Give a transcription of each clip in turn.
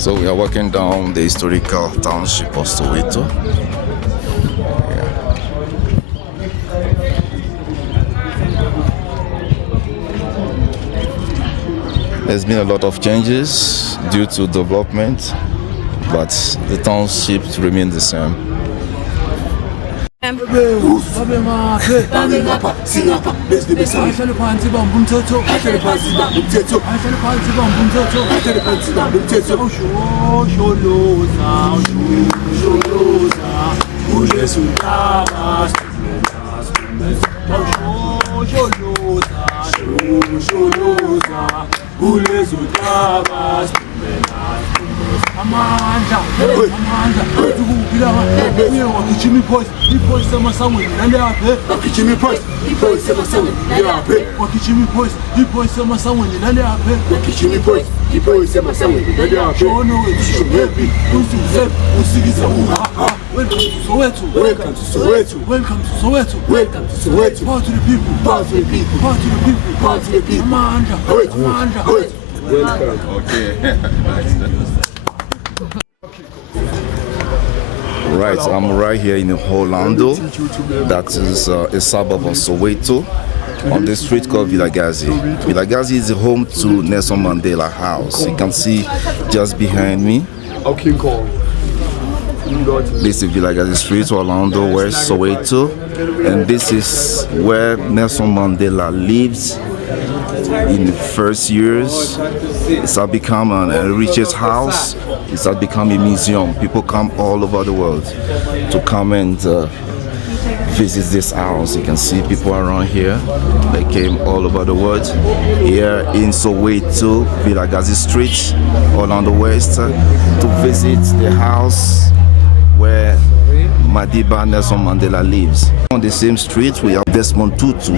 So we are walking down the historical township of Soweto. There's been a lot of changes due to development, but the township remains the same. Welcome to Soweto. Welcome to Soweto. Welcome to Soweto. Welcome to Soweto. Power to the people. Power to the people. Power to the people. Power to the people. Amanda. Amanda. Welcome. Okay. Right, I'm right here in Orlando. That is a suburb of Soweto, on the street called Vilakazi. Vilakazi is home to Nelson Mandela House. You can see just behind me. Okay, cool. This is Vilakazi Street, Orlando, West Soweto, and this is where Nelson Mandela lives in the first years. It's become a richest house. It's become a museum. People come all over the world to come and visit this house. You can see people around here. They came all over the world. Here in Soweto, Vilakazi Street, Orlando West, to visit the house where Madiba Nelson Mandela lives. On the same street, we have Desmond Tutu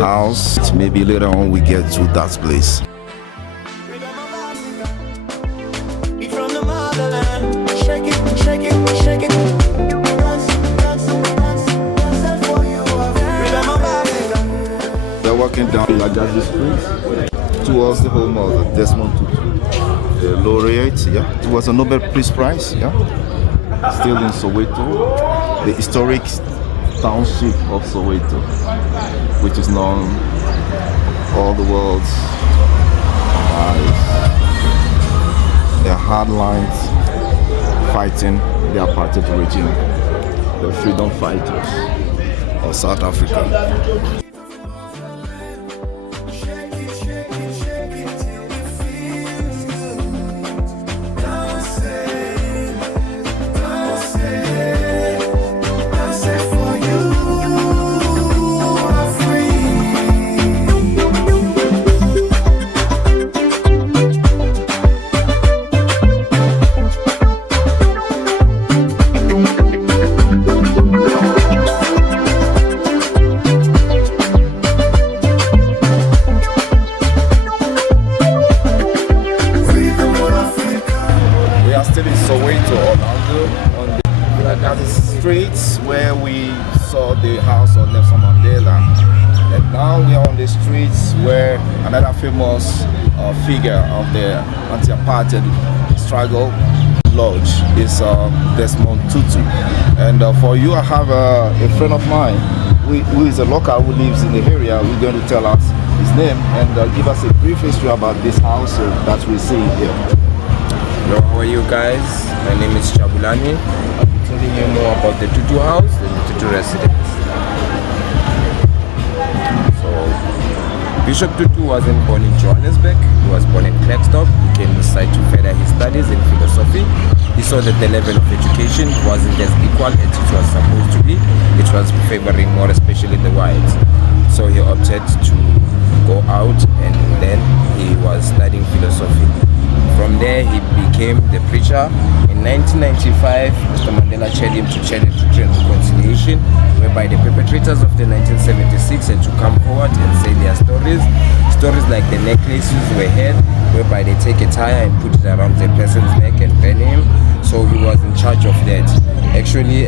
house. Maybe later on we get to that place. They're walking down Vilakazi Street towards the home of Desmond Tutu, the laureate. Yeah, it was a Nobel Peace Prize. Yeah. Still in Soweto, the historic township of Soweto, which is known all the world as their hardlines fighting the apartheid regime, the freedom fighters of South Africa. Streets where we saw the house of Nelson Mandela, and now we are on the streets where another famous figure of the anti-apartheid struggle lodge is Desmond Tutu. And for you, I have a friend of mine who is a local who lives in the area. We're going to tell us his name and give us a brief history about this house that we see here. Hello, how are you guys? My name is Chabulani. Telling you more about the Tutu house and the Tutu residence. So, Bishop Tutu wasn't born in Johannesburg. He was born in Klerksdorp. He came to site to further his studies in philosophy. He saw that the level of education wasn't as equal as it was supposed to be. It was favoring more especially the whites. So he opted to go out, and then he was studying philosophy. From there, he became the preacher. In 1995, Mr. Mandela chaired him to chair the Truth and Reconciliation, whereby the perpetrators of the 1976 had to come forward and say their stories. Stories like the necklaces were had, whereby they take a tire and put it around the person's neck and burn him. So he was in charge of that. Actually,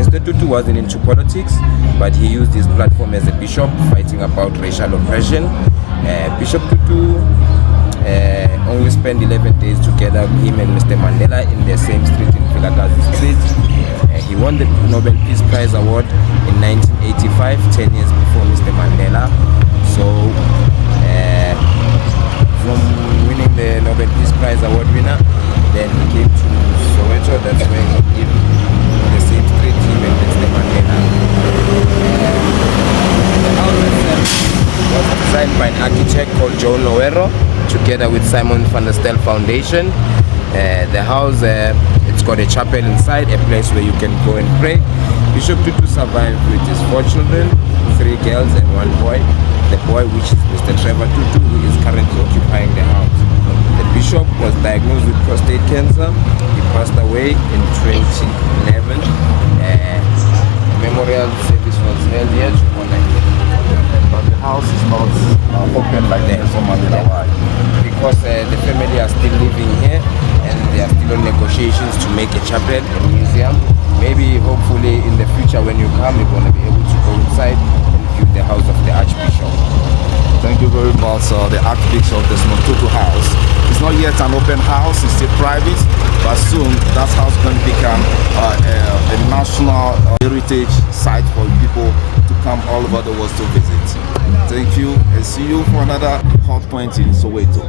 Mr. Tutu wasn't into politics, but he used his platform as a bishop, fighting about racial oppression. Bishop Tutu only spent spent 11 days together, him and Mr. Mandela, in the same street in Vilakazi Street. He won the Nobel Peace Prize Award in 1985, 10 years before Mr. Mandela. So, from winning the Nobel Peace Prize Award winner, then he came to Soweto. That's where he lived in the same street, him and Mr. Mandela. The house itself was designed by an architect called Joe Lowero, together with Simon van der Stel Foundation. The house, it's got a chapel inside, a place where you can go and pray. Bishop Tutu survived with his 4 children, 3 girls and 1 boy. The boy, which is Mr. Trevor Tutu, who is currently occupying the house. The bishop was diagnosed with prostate cancer. He passed away in 2011. Memorial service was held here to honor him. But the house is not open like that. Why? Because the family are still living here and they are still on negotiations to make a chapel and museum. Maybe, hopefully, in the future when you come, you're going to be able to go inside and view the house of the Archbishop. Thank you very much. The Archbishop Desmond Tutu house. It's not yet an open house, it's still private, but soon that house is going to become a national heritage site for people to come all over the world to visit. Thank you, and see you for another hot point in Soweto.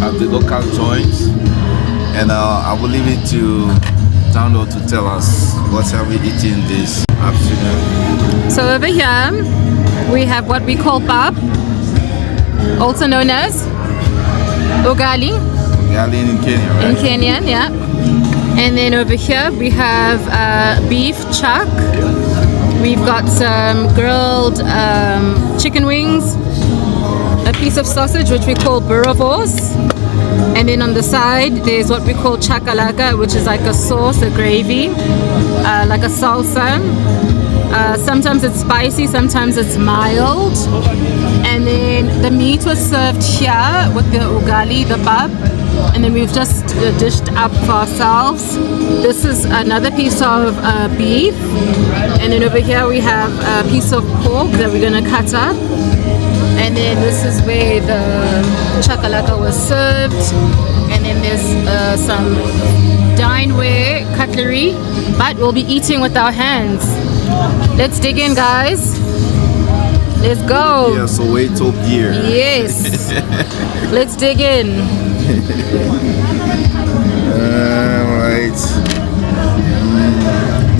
At the local joints, and I will leave it to Download to tell us what are we eating this afternoon. So over here we have what we call pap, also known as ugali. Ugali in Kenya, right? In Kenya, yeah. And then over here we have beef chuck. We've got some grilled chicken wings, a piece of sausage which we call boerewors, and then on the side there's what we call chakalaka, which is like a sauce, a gravy, like a salsa. Sometimes it's spicy, sometimes it's mild. And then the meat was served here with the ugali, the pap, and then we've just dished up for ourselves. This is another piece of beef, and then over here we have a piece of pork that we're gonna cut up. And then this is where the chakalaka was served. And then there's some dineware, cutlery, but we'll be eating with our hands. Let's dig in, guys. Let's go. Yeah, Soweto beer. Yes. Let's dig in. Alright.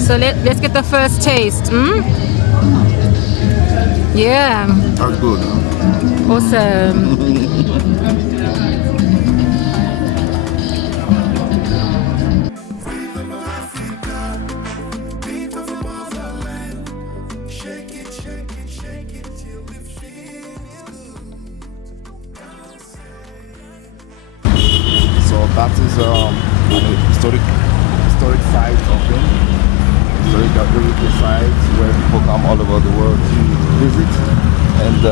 So let's get the first taste. Yeah. That's good. Awesome. So that is an historic site of him. Historic archaeological site where people come all over the world to visit and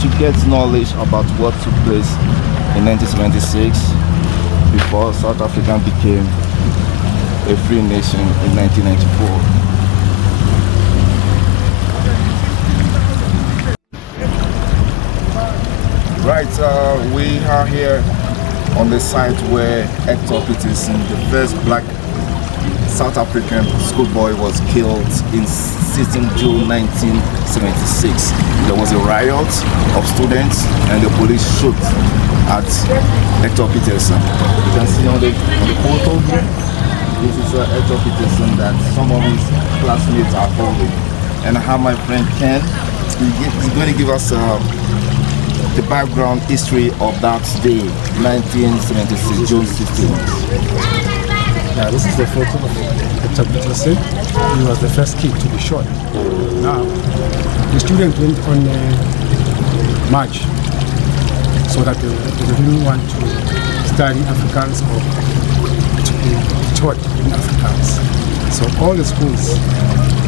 to get knowledge about what took place in 1976 before South Africa became a free nation in 1994. Right, right, we are here on the site where Hector Peterson, the first black South African schoolboy, was killed in 16 June 1976. There was a riot of students and the police shot at Hector Peterson. You can see on the photo here, this is Hector Peterson that some of his classmates are holding. And I have my friend Ken, he's going to give us the background history of that day, 1976, June 16th. Yeah, this is the photo of Hector Peterson. He was the first kid to be shot. Now, the students went on a march so that they didn't want to study Afrikaans or to be taught in Afrikaans. So all the schools,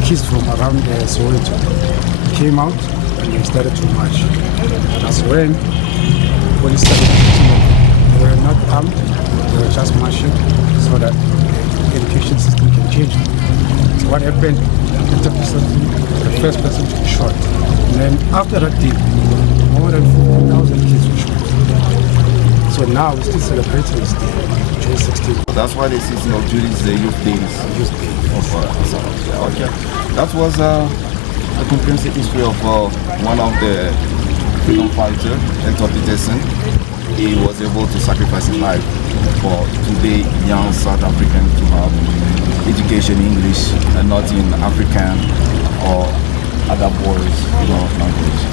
kids from around Soweto, came out and they started to march. That's when police started shooting them. They were not armed, they were just marching so that the education system can change. So what happened, Hector Peterson was the first person to be shot. And then after that day, more than 4,000 kids were shot. So now we're still celebrating this day, June 16th. That's why they say June is the youth days. Okay. That was a comprehensive history of one of the freedom fighters, Hector Peterson. He was able to sacrifice his life for today young South Africans to have education in English and not in African or other boys' language.